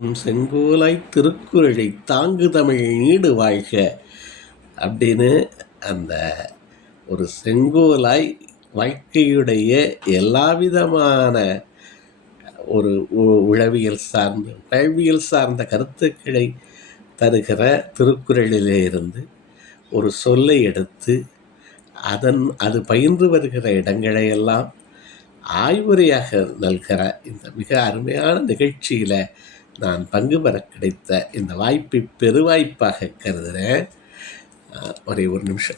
செங்கோலாய் திருக்குறளை தாங்கு தமிழ் நீடு வாழ்க அப்படின்னு அந்த ஒரு செங்கோலாய் வாழ்க்கையுடைய எல்லா விதமான ஒரு உ- உளவியல் சார்ந்த வாழ்வியல் சார்ந்த கருத்துக்களை தருகிற திருக்குறளிலே இருந்து ஒரு சொல்லை எடுத்து அதன் அது பயின்று வருகிற இடங்களையெல்லாம் ஆய்வுரையாக நல்கிற இந்த மிக அருமையான நிகழ்ச்சியில் நான் பங்கு பெற கிடைத்த இந்த வாய்ப்பை பெருவாய்ப்பாக கருதுகிறேன் ஒரே ஒரு நிமிஷம்.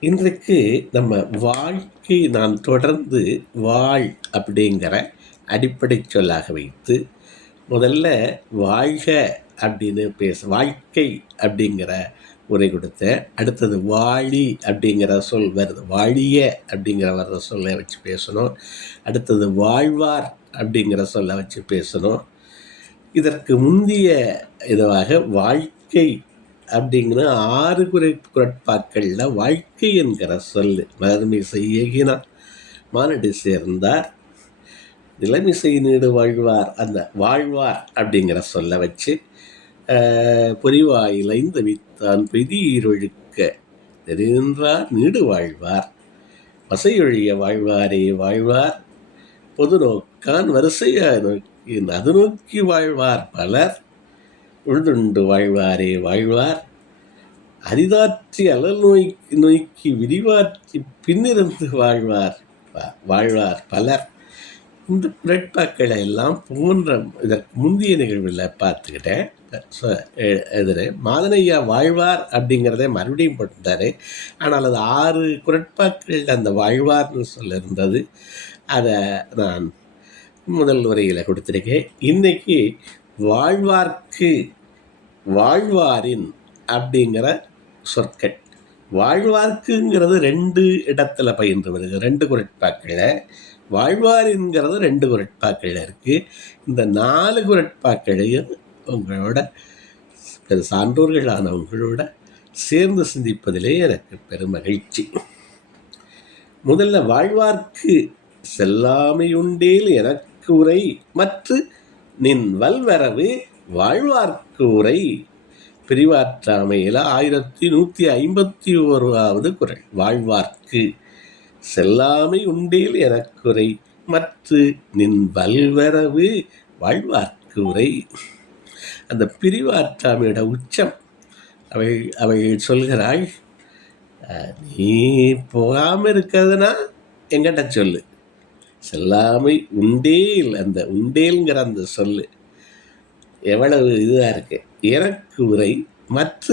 இன்றைக்கு நம்ம வாழ்க்கை நான் தொடர்ந்து வாழ் அப்படிங்கிற அடிப்படை சொல்லாக வைத்து முதல்ல வாழ்க அப்படின்னு பேச வாழ்க்கை அப்படிங்கிற உரை கொடுத்தேன் அடுத்தது வாழி அப்படிங்கிற சொல் வருது. வாழிய அப்படிங்கிற வர்ற சொல்லை வச்சு பேசணும். அடுத்தது வாழ்வார் அப்படிங்கிற சொல்லை வச்சு பேசணும். இதற்கு முந்திய இதுவாக வாழ்க்கை அப்படிங்கிற ஆறு குறை குரட்பாக்களில் வாழ்க்கை என்கிற சொல் மதமிசை ஏகினார் மானடி சேர்ந்தார். நிலைமிசை நீடு வாழ்வார். அந்த வாழ்வார் அப்படிங்கிற சொல்ல வச்சு பொறிவாயிலைந்து வித்தான் பெதியீரொழுக்க. தெரிந்தார் நீடு வாழ்வார் வசையொழிய வாழ்வாரே வாழ்வார். பொது நோக்கான் வரிசையா நோக்கி அது நோக்கி வாழ்வார் பலர். உழுதுண்டு வாழ்வாரே வாழ்வார். அரிதாற்றி அலல் நோய் நோய்க்கு விரிவாற்றி பின்னிருந்து வாழ்வார் வா- வாழ்வார் பலர். இந்த குரட்பாக்களை எல்லாம் போன்ற இதற்கு முந்தைய நிகழ்வில் பார்த்துக்கிட்டேன். எதிர மாதனையா வாழ்வார் அப்படிங்கிறதே மறுபடியும் போட்டிருந்தாரு. ஆனால் அது ஆறு குரட்பாக்களில் அந்த வாழ்வார்னு சொல்ல இருந்தது. அதை நான் முதல் உரையில் கொடுத்துருக்கேன். இன்றைக்கி வாழ்வார்க்கு வாழ்வாரின் அப்படிங்கிற சொற்கள். வாழ்வார்க்குங்கிறது ரெண்டு இடத்துல பயின்று வருது ரெண்டு குரட்பாக்களை வாழ்வாரின்கிறது ரெண்டு குரட்பாக்களில் இருக்குது இந்த நாலு குரட்பாக்களையும் உங்களோட பெரு சான்றோர்களான உங்களோட சேர்ந்து சிந்திப்பதிலே எனக்கு பெரும் மகிழ்ச்சி முதல்ல வாழ்வார்க்கு செல்லாமையுண்டேல் எனக்கு உரை மற்ற நின் வல்வரவு வாழ்வார்க்கு உரை. பிரிவாற்றாமையில் ஆயிரத்தி நூற்றி ஐம்பத்தி ஓராவது குரல் வாழ்வார்க்கு. செல்லாமை உண்டேல் எனக்குறை மற்று நின் வல்வரவு வாழ்வார்க்கு உரை அந்த பிரிவாற்றாமையோட உச்சம் அவள் அவள் சொல்கிறாள் நீ போகாமல் இருக்கிறதுனா எங்கிட்ட சொல்லு. செல்லாமை உண்டேல் அந்த உண்டேல்ங்கிற அந்த சொல்லு எவ்வளவு இதாக இருக்கு. எனக்கு உரை மற்ற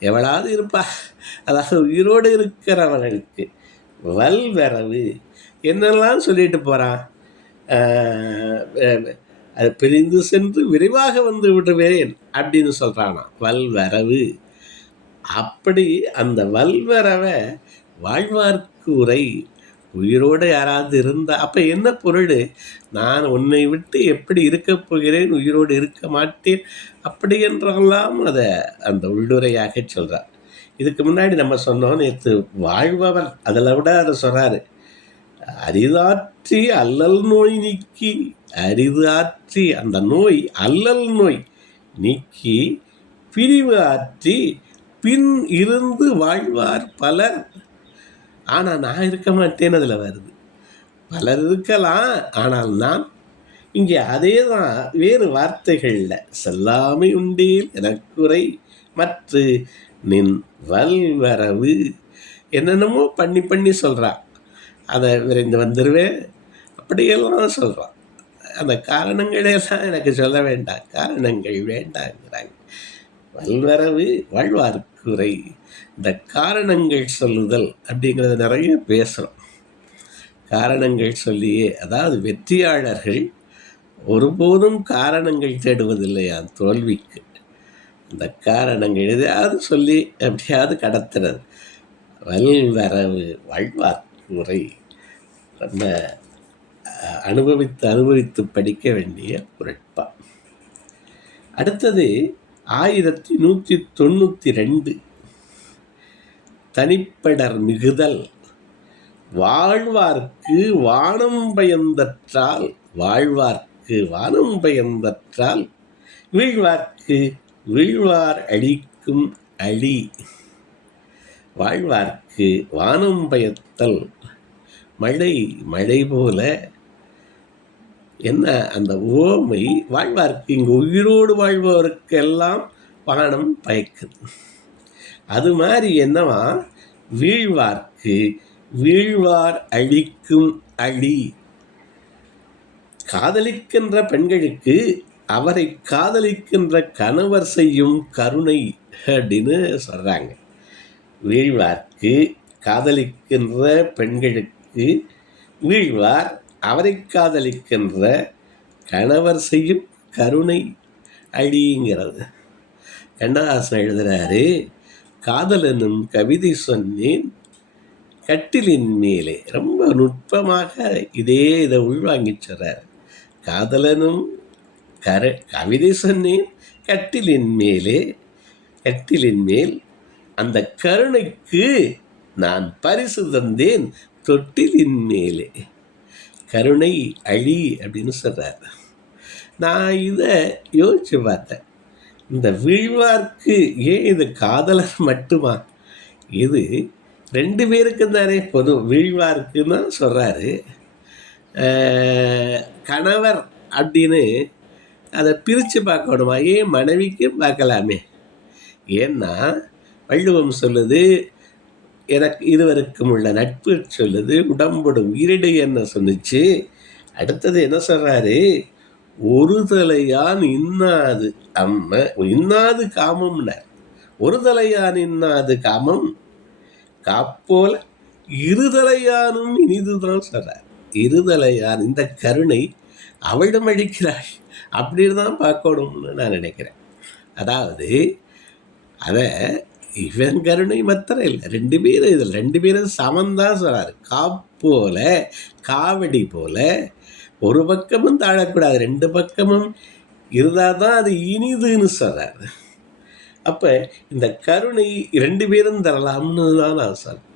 எவளாவது இருப்பா. அதாவது உயிரோடு இருக்கிறவர்களுக்கு. வல்வரவு. என்னெல்லாம் சொல்லிட்டு போகிறான் அது பிரிந்து சென்று விரைவாக வந்து விடுவேன் அப்படின்னு சொல்கிறானா வல்வரவு. அப்படி அந்த வல்வரவை வாழ்வார்க்குரை உயிரோடு யாராவது இருந்தால் அப்போ என்ன பொருள்? நான் உன்னை விட்டு எப்படி இருக்கப் போகிறேன்? உயிரோடு இருக்க மாட்டேன். அப்படி என்றெல்லாம் அதை அந்த உள்ளுரையாக சொல்கிறார் இதுக்கு முன்னாடி நம்ம சொன்னோம் நேற்று வாழ்பவர் அதில் விட அதை சொல்கிறாரு அரிதாற்றி அல்லல் நோய் நீக்கி அரிதாற்றி அந்த நோய் அல்லல் நோய் நீக்கி பிரிவு ஆற்றி பின் இருந்து வாழ்வார் பலர். ஆனால் நான் இருக்க மாட்டேன்னு அதில் வருது. பலர் இருக்கலாம் ஆனால் நான் இங்கே அதே தான் வேறு வார்த்தைகளில் செல்லாமை உண்டேல் எனக்குறை மற்ற நின் வல்வரவு. என்னென்னமோ பண்ணி பண்ணி சொல்கிறான் அதை விரைந்து வந்துடுவேன் அப்படியெல்லாம் சொல்கிறான் அந்த காரணங்களெல்லாம் எனக்கு சொல்ல வேண்டாம். காரணங்கள் வேண்டாங்கிறாங்க வல்வரவு வாழ்வார்க்குறை. இந்த காரணங்கள் சொல்லுதல் அப்படிங்கிறத நிறைய பேசுகிறோம் காரணங்கள் சொல்லியே அதாவது வெற்றியாளர்கள் ஒருபோதும் காரணங்கள் தேடுவதில்லையா தோல்விக்கு. இந்த காரணங்கள் எதையாவது சொல்லி எப்படியாவது கடத்துறது. வல்வரவு வாழ்வார்க்குறை ரொம்ப அனுபவித்து அனுபவித்து படிக்க வேண்டிய குரட்பா அடுத்தது ஆயிரத்தி நூற்றி தொண்ணூற்றி ரெண்டு தனிப்படர் மிகுதல் வாழ்வார்க்கு வானம் பயந்தற்றால் வாழ்வார்க்கு வானம் பயந்தற்றால் வீழ்வார்க்கு வீழ்வார் அழிக்கும் அழி வாழ்வார்க்கு வானம் பயத்தல். மழை மழை போல. என்ன அந்த ஓமை? வாழ்வார்க்கு இங்கு உயிரோடு வாழ்பவருக்கெல்லாம் வானம் பயக்குது. அது மாதிரி என்னவா? வீழ்வார்க்கு வீழ்வார் அழிக்கும் அழி காதலிக்கின்ற பெண்களுக்கு அவரை காதலிக்கின்ற கணவர் செய்யும் கருணை அப்படின்னு சொல்கிறாங்க வீழ்வார்க்கு காதலிக்கின்ற பெண்களுக்கு வீழ்வார் அவரை காதலிக்கின்ற கணவர் செய்யும் கருணை அடிங்கிறது கண்ணதாசன் எழுதுகிறாரு காதல் என்னும் கவிதை சொன்னேன் கட்டிலின் மேலே. ரொம்ப நுட்பமாக இதே இதை உள்வாங்கி சொல்கிறார் காதலனும் கர கவிதை சொன்னேன். கட்டிலின் மேலே கட்டிலின் மேல் அந்த கருணைக்கு நான் பரிசு தந்தேன் தொட்டிலின் மேலே. கருணை அழி அப்படின்னு சொல்கிறார் நான் இதை யோசித்து பார்த்தேன். இந்த வீழ்வார்க்கு ஏன் இது காதலர் மட்டுமா? இது ரெண்டு பேருக்கும் தானே பொது வீழ்வார்க்குன்னு சொல்கிறாரு கணவர் அப்படின்னு அதை பிரித்து பார்க்கணுமா? ஏன் மனைவிக்கு பார்க்கலாமே? ஏன்னா வள்ளுவம் சொல்லுது எனக்கு இருவருக்கும் உள்ள நட்பு சொல்லுது உடம்போடு உயிரிடு என்ன சொன்னிச்சு. அடுத்தது என்ன சொல்கிறாரு ஒரு தலையான் இன்னாது அம்ம இன்னாது காமம்னார். ஒரு தலையான் இன்னாது காமம் காப்போல இருதலையானும் இனிதுதான் சொல்கிறார் இருதலையான் இந்த கருணை அவளிடம் அழிக்கிறாள் அப்படின்னு தான் பார்க்கணும்னு நான் நினைக்கிறேன். அதாவது அதை இவன் கருணை மாத்திரம் இல்லை. ரெண்டு பேரும் இதில் ரெண்டு பேரும் சமந்தான் சொல்கிறார் காப்போல காவடி போல ஒரு பக்கமும் தாழக்கூடாது ரெண்டு பக்கமும் இருந்தால் தான் அது இனிதுன்னு சொல்கிறார் அப்போ இந்த கருணை ரெண்டு பேரும் தரலாம்னு தான் நான் சொல்கிறேன்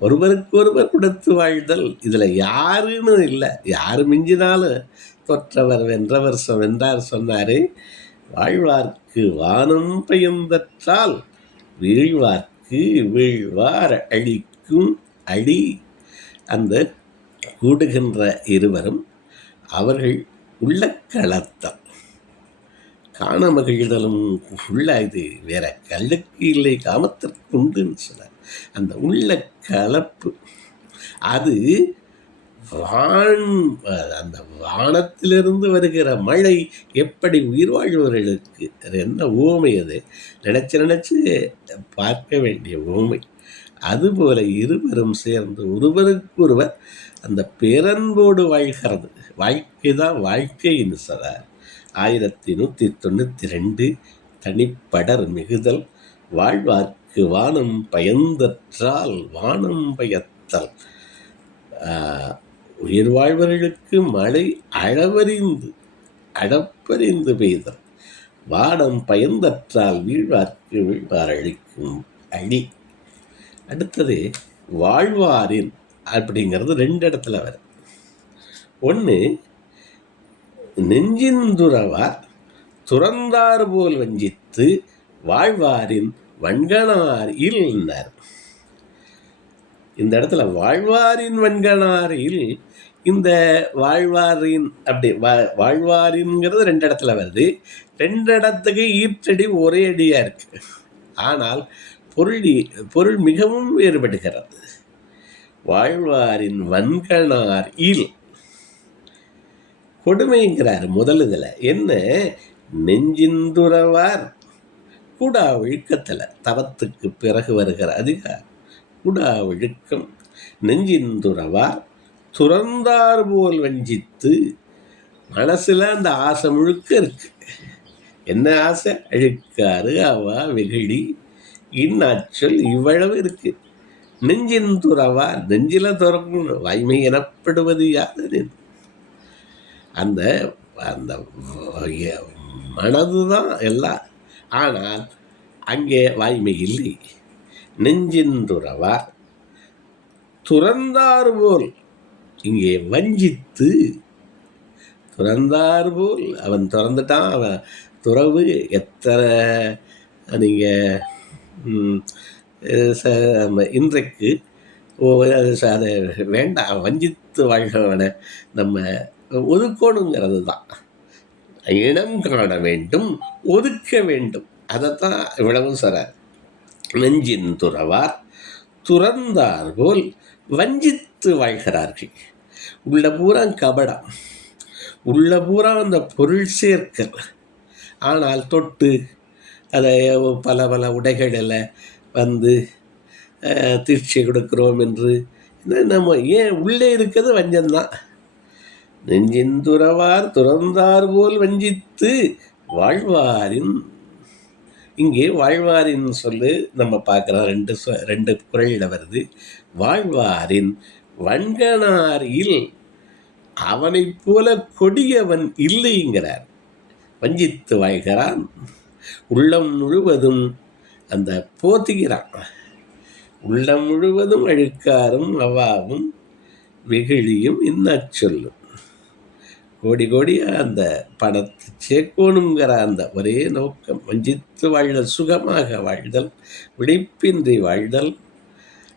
ஒருவருக்கு ஒருவர் கொடுத்து வாழ்தல் இதில் யாருன்னு இல்லை. யார் மிஞ்சினாலும் தொற்றவர் வென்றவர் வென்றார் சொன்னார் வாழ்வார்க்கு வானம் பயந்தற்றால் வீழ்வார்க்கு வீழ்வார் அழிக்கும் அடி. அந்த கூடுகின்ற இருவரும் அவர்கள் உள்ள களத்தம். காண மகிழ்தலும் உள்ள இது வேற கல்லுக்கு இல்லை காமத்திற்கு உண்டுன்னு சொன்னார். அந்த உள்ள கலப்பு. அது வான் அந்த வானத்திலிருந்து வருகிற மழை எப்படி உயிர் வாழ்வர்களுக்கு அது என்ன ஊமை அது? நினச்சி நினச்சி பார்க்க வேண்டிய ஊமை. அதுபோல இருவரும் சேர்ந்து ஒருவருக்கொருவர் அந்த பேரன்போடு வாழ்கிறது. வாழ்க்கை தான் வாழ்க்கைன்னு சொல்கிறார் ஆயிரத்தி நூற்றி தொண்ணூற்றி ரெண்டு தனிப்படர் மிகுதல் வாழ்வார்க்கு வானம் பயந்தற்றால் வானம் பயத்தல். உயிர் வாழ்வர்களுக்கு மழை அளவறிந்து அடப்பறிந்து பெய்தல். வானம் பயந்தற்றால் வீழ்வார்க்கு வீழ்வார் அழிக்கும் அழி அடுத்தது வாழ்வாரின் அப்படிங்கிறது ரெண்டு இடத்துல வரும். ஒன்று நெஞ்சிந்துறவார் துறந்தார் போல் வஞ்சித்து வாழ்வாரின் வன்கணார் இருந்தார் இந்த இடத்துல வாழ்வாரின் வன்கணாரில் இந்த வாழ்வாரின் அப்படி வா வாழ்வாரின்ங்கிறது ரெண்டு இடத்துல வருது. ரெண்டு இடத்துக்கு ஈற்றடி ஒரே அடியாக இருக்கு. ஆனால் பொருள் பொருள் மிகவும் வேறுபடுகிறது. வாழ்வாரின் வன்கணார் ஈல். கொடுமைங்கிறார் முதல் இதில். என்ன? நெஞ்சிந்துறவார் கூடா ஒழுக்கத்தில் தவத்துக்கு பிறகு வருகிற அதிகார். கூடா ஒழுக்கம் நெஞ்சிந்துறவார் துறந்தார் போல் வஞ்சித்து மனசில் அந்த ஆசை முழுக்க இருக்கு. என்ன ஆசை? அழுக்காறு அவா வெகுளி இன்னாச்சொல் இவ்வளவு இருக்கு. நெஞ்சின் துறவா? நெஞ்சில துறக்கணும். வாய்மை எனப்படுவது யாரு அந்த அந்த மனது தான் எல்லாம் ஆனால் அங்கே வாய்மை இல்லை. நெஞ்சின் துறவா? துறந்தார் போல் இங்கே வஞ்சித்து துறந்தார் போல். அவன் திறந்துட்டான். அவன் துறவு எத்தனை? நீங்கள் இன்றைக்கு ஓ அது அதை வேண்டாம். வஞ்சித்து வாழ்கிறவனை நம்ம ஒதுக்கணுங்கிறது தான். இனம் காண வேண்டும் ஒதுக்க வேண்டும். அதைத்தான் இவ்வளவும் சொல்றார் நெஞ்சின் துறவார் துறந்தார் போல் வஞ்சித்து வாழ்கிறார்கள். உள்ள பூரா கபடம் உள்ள பூரா அந்த பொருள் சேர்க்கல். ஆனால் தொட்டு அதை பல பல உடைகளில் வந்து அஹ், தீட்சை கொடுக்கிறோம் என்று நம்ம ஏன் உள்ளே இருக்கிறது வஞ்சம்தான். நெஞ்சின் துறவார் துறந்தார் போல் வஞ்சித்து வாழ்வாரின் இங்கே வாழ்வாரின் சொல்லு நம்ம பார்க்குறோம். ரெண்டு ரெண்டு குரலில் வருது. வாழ்வாரின் வன்கனாரில் அவனைப் போல கொடியவன் இல்லைங்கிறார். வஞ்சித்து வாழ்கிறான். உள்ளம் முழுவதும் அந்த போத்துகிறான். உள்ளம் முழுவதும் அழுக்காரும் அவாவும் வெகுளியும் இன்னச் சொல்லும். கோடி கோடியாக அந்த பணத்தை சேர்க்கணுங்கிற அந்த ஒரே நோக்கம். வஞ்சித்து வாழ்தல் சுகமாக வாழ்தல் விழிப்பின்றி வாழ்தல்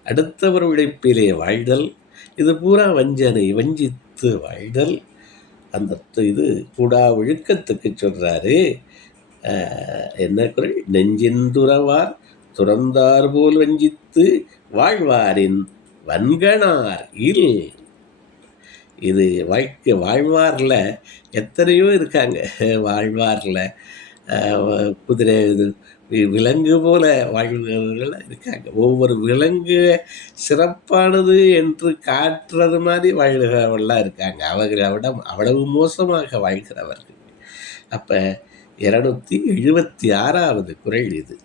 அடுத்தவர் உழைப்பிலே வாழ்தல் இது பூரா வஞ்சனை வஞ்சித்து வாழ்தல். அந்த இது. கூடா ஒழுக்கத்துக்கு சொல்கிறாரு என்ன குரல்? நெஞ்சின் துறவார் துறந்தார் போல் வஞ்சித்து வாழ்வாரின் வன்கணார் இல். இது வாழ்க்கை வாழ்வாரில் எத்தனையோ இருக்காங்க. வாழ்வாரில் குதிரை இது விலங்கு போல வாழ்கிறவர்கள் இருக்காங்க. ஒவ்வொரு விலங்கு சிறப்பானது என்று காட்டுறது மாதிரி வாழ்கிறவர்கள்லாம் இருக்காங்க. அவர்களிடம் அவ்வளவு மோசமாக வாழ்கிறவர்கள். அப்போ இருநூத்தி எழுபத்தி ஆறாவது குரல் இது.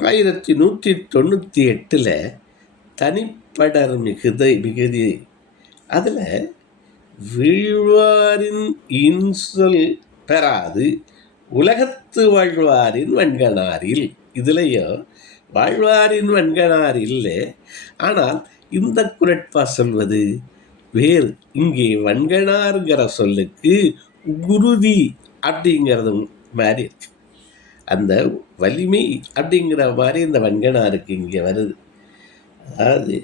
ஆயிரத்தி நூற்றி தொண்ணூற்றி எட்டில் தனிப்படர் மிகுதை மிகுதி. அதில் வீழ்வாரின் இன்சொல் பெறாது. உலகத்து வாழ்வாரின் வன்கணாரில் இதுலேயும் வாழ்வாரின் வன்கணார் இல்லை ஆனால் இந்த குரட்பா சொல்வது? வேறு இங்கே வன்கணார்ங்கிற சொல்லுக்கு குருதி அப்படிங்கிறது மாதிரி இருக்கு. அந்த வலிமை அப்படிங்கிற மாதிரி இந்த வன்கணாருக்கு இங்கே வருது. அதாவது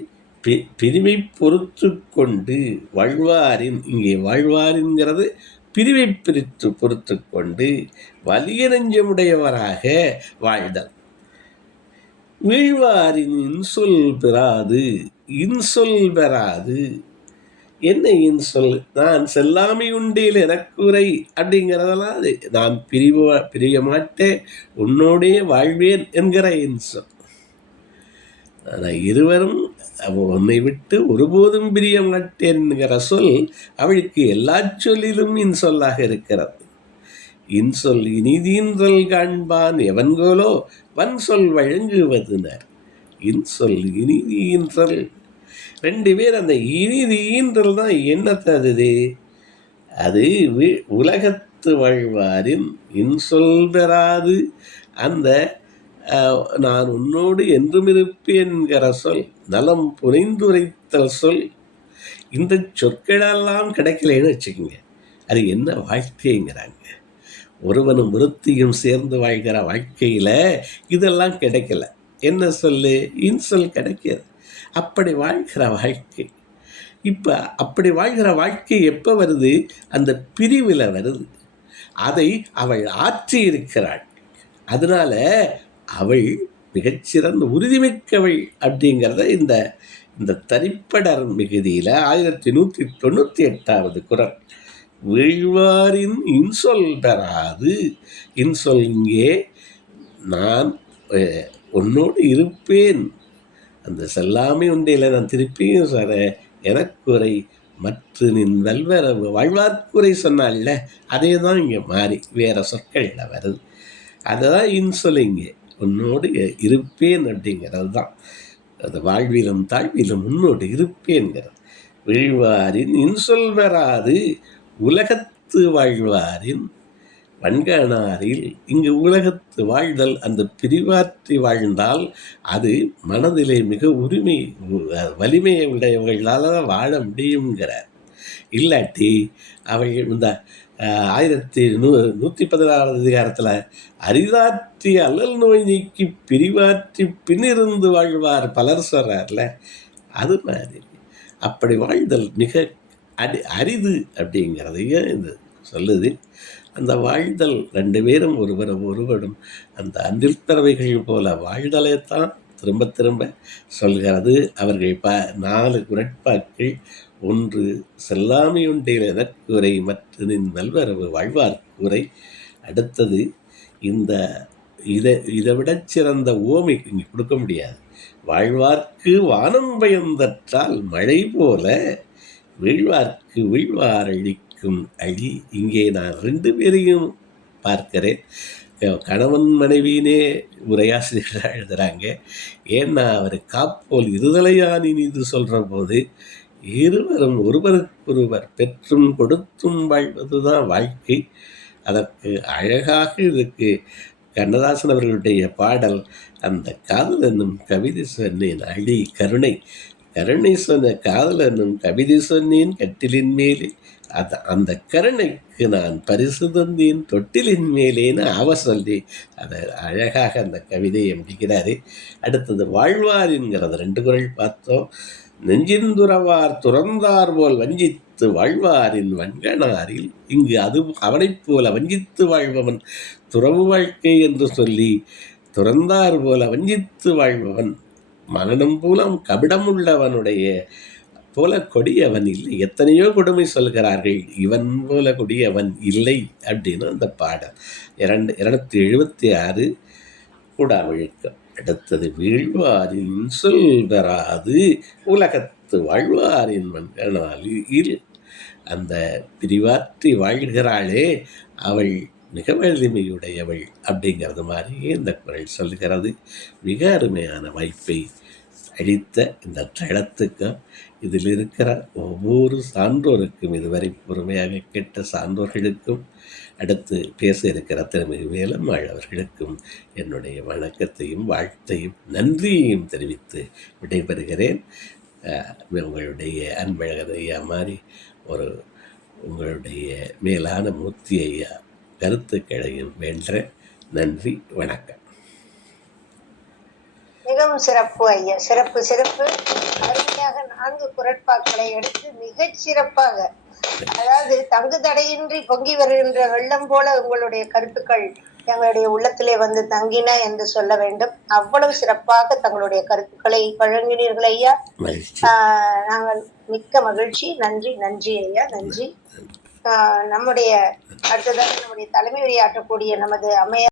பெருமை பொறுத்து கொண்டு வாழ்வாரின் இங்கே வாழ்வாரின்கிறது பிரிவை பிரித்து பொறுத்து கொண்டு வலிய நெஞ்சமுடையவராக வாழ்தல் வீழ்வாரின் இன்சொல் பெறாது இன்சொல் பெறாது. என்ன இன்சொல்? நான் செல்லாமை உண்டியில் எனக்குறை அப்படிங்கிறதெல்லாம் அது. நான் பிரிவ பிரிய மாட்டேன் உன்னோடே வாழ்வேன் என்கிற இன்சொல். ஆனால் இருவரும் உன்னை விட்டு ஒருபோதும் பிரிய மாட்டேன்கிற சொல் அவளுக்கு எல்லா சொல்லிலும் இன்சொல்லாக இருக்கிறது. இன்சொல் இனிதீன்றல் காண்பான் எவன்கோலோ வன் சொல் வழங்குவதுனர். இன்சொல் இனிதீன்றல். ரெண்டு பேர் அந்த இனிதீன்றல் தான் என்னத்தை அது அது வி- உலகத்து வாழ்வாரின் இன்சொல் பெறாது. அந்த நான் உன்னோடு என்றும் இருப்பேன்கிற சொல் நலம் புனைந்துரைத்த சொல் இந்த சொற்களெல்லாம் கிடைக்கலன்னு வச்சுக்கோங்க. அது என்ன வாழ்க்கைங்கிறாங்க. ஒருவனும் விருத்தியும் சேர்ந்து வாழ்கிற வாழ்க்கையில் இதெல்லாம் கிடைக்கல. என்ன சொல்லு? இன்சொல் கிடைக்காது. அப்படி வாழ்கிற வாழ்க்கை. இப்போ அப்படி வாழ்கிற வாழ்க்கை எப்போ வருது? அந்த பிரிவில் வருது. அதை அவள் ஆற்றி இருக்கிறாள் அதனால அவள் மிகச்சிறந்த உறுதிமிக்கவள் அப்படிங்கிறத இந்த இந்த தனிப்படர் மிகுதியில் ஆயிரத்தி நூற்றி தொண்ணூற்றி எட்டாவது குரல். வீழ்வாரின் இன்சொல் பெறாது. இன்சொல் இங்கே நான் உன்னோடு இருப்பேன். அந்த செல்லாமை உண்டையில் நான் திருப்பியும் சார எனக்குறை மற்ற நின் வல்வர வாழ்வார்க்குறை சொன்னால அதே தான் இங்கே மாறி வேறு சொற்களில் வருது. அதை தான் இன்சொல் இங்கே. உன்னோடு இருப்பேன் அப்படிங்கிறது தான் அது வாழ்விலும் தாழ்விலும் உன்னோடு இருப்பேன்கிறது. வீழ்வாரின் இன்சொல் பெறாது உலகத்து வாழ்வாரின் வன்கணாரில் இங்கு உலகத்து வாழ்தல் அந்த பிரிவாற்றி வாழ்ந்தால் அது மனதிலே மிக உரிமை வலிமையை உடையவர்களால் தான் வாழ முடியுங்கிறார் இல்லாட்டி அவைகள் இந்த ஆயிரத்தி நூ நூற்றி பதினாறாவது அதிகாரத்தில் அரிதாற்றி அலல் நோய் நீக்கி பிரிவாற்றி பின்னிருந்து வாழ்வார் பலர் சொல்கிறார்ல அது மாதிரி. அப்படி வாழ்தல் மிக அடி அரிது அப்படிங்கிறதையும் இந்த சொல்லுது. அந்த வாழ்தல் ரெண்டு பேரும் ஒருவரும் ஒருவரும் அந்த அந்தில் பறவைகள் போல வாழ்தலைத்தான் திரும்ப திரும்ப சொல்கிறது. அவர்கள் ப நாலு குரட்பாக்கள் ஒன்று செல்லாமையுண்டில் எதற்குறை மற்ற நின் நல்வரவு வாழ்வார்க்குறை. அடுத்தது இந்த இதை இதை விடச் சிறந்த ஓமை இங்கே கொடுக்க முடியாது. வாழ்வார்க்கு வானம் பயந்தற்றால் மழை போல வீழ்வார்க்கு வீழ்வார் அழிக்கும் அழி. இங்கே நான் ரெண்டு பேரையும் பார்க்கிறேன். கணவன் மனைவியினே உரையாசிரியர்கள் எழுதுகிறாங்க ஏன்னா அவர் காப்போல் இருதலையானி இது சொல்கிற போது இருவரும் ஒருவருக்கொருவர் பெற்றும் கொடுத்தும் வாழ்வது தான் வாழ்க்கை. அதற்கு அழகாக இதுக்கு கண்ணதாசன் அவர்களுடைய பாடல் அந்த காதல் என்னும் கவிதை சொன்னேன் அழி கருணை. கருணை சொன்ன காதல் என்னும் கவிதை சொன்னேன் கட்டிலின் மேலே அது அந்த கருணைக்கு நான் பரிசு தந்தேன் தொட்டிலின் மேலேன்னு அவ சொல்லி அதை அழகாக அந்த கவிதையை முடிக்கிறார். அடுத்தது வாழ்வாரின்கிறது ரெண்டு குரல் பார்த்தோம். நெஞ்சிந்துறவார் துறந்தார் போல் வஞ்சித்து வாழ்வாரின் வன்கணாரில் இங்கு அது அவனைப் போல வஞ்சித்து வாழ்பவன் துறவு வாழ்க்கை என்று சொல்லி துறந்தார் போல வஞ்சித்து வாழ்பவன் மனநம் பூலம் கபிடமுள்ளவனுடைய போல கொடியவன் இல்லை. எத்தனையோ கொடுமை சொல்கிறார்கள். இவன் போல கொடியவன் இல்லை அப்படின்னு அந்த பாடல். இரண்டு இருநூத்தி எழுபத்தி ஆறு கூடாமொழிக்கம். அடுத்தது வீழ்வாரின் சொல் பெறாது. உலகத்து வாழ்வாரின் இரு. அந்த பிரிவாற்றி வாழ்கிறாளே அவள் மிக வலிமையுடையவள் அப்படிங்கிறது மாதிரி இந்த குரல் சொல்கிறது. மிக அருமையான வாய்ப்பை அளித்த இந்த தளத்துக்கும் இதில் இருக்கிற ஒவ்வொரு சான்றோருக்கும் இதுவரை பொறுமையாக கேட்ட சான்றோர்களுக்கும் அடுத்து பேச இருக்கிற திருமிகு வேலம்மாள் அவர்களுக்கும் என்னுடைய வணக்கத்தையும் வாழ்த்தையும் நன்றியையும் தெரிவித்து விடைபெறுகிறேன். உங்களுடைய அன்பழகன் ஐயா மாதிரி ஒரு உங்களுடைய மேலான மூர்த்தி ஐயா கருத்துக்களையும் வேண்ட நன்றி வணக்கம். மிகவும் சிறப்பு ஐயா சிறப்பு சிறப்பு. அருமையாக நான்கு குரட்பாக்களை எடுத்து மிகச் சிறப்பாக அதாவது தங்கு தடையின்றி பொங்கி வருகின்ற வெள்ளம் போல உங்களுடைய கருத்துக்கள் எங்களுடைய உள்ளத்திலே வந்து தங்கின என்று சொல்ல வேண்டும். அவ்வளவு சிறப்பாக தங்களுடைய கருத்துக்களை வழங்கினீர்கள் ஐயா. நாங்கள் மிக்க மகிழ்ச்சி. நன்றி நன்றி ஐயா நன்றி. நம்முடைய அடுத்ததாக நம்முடைய தலைமை உரையாற்றக்கூடிய நமது அமைய